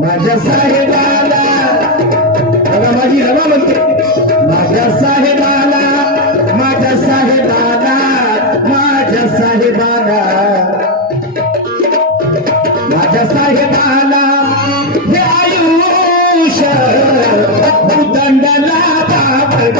माझ्या साहेबाला बघा माझी रवा म्हणते माझ्या साहेबाला माझ्या साहेबाला माझ्या साहेबाला माझ्या साहेबाला हे आयुष्य भूदंडला बाबड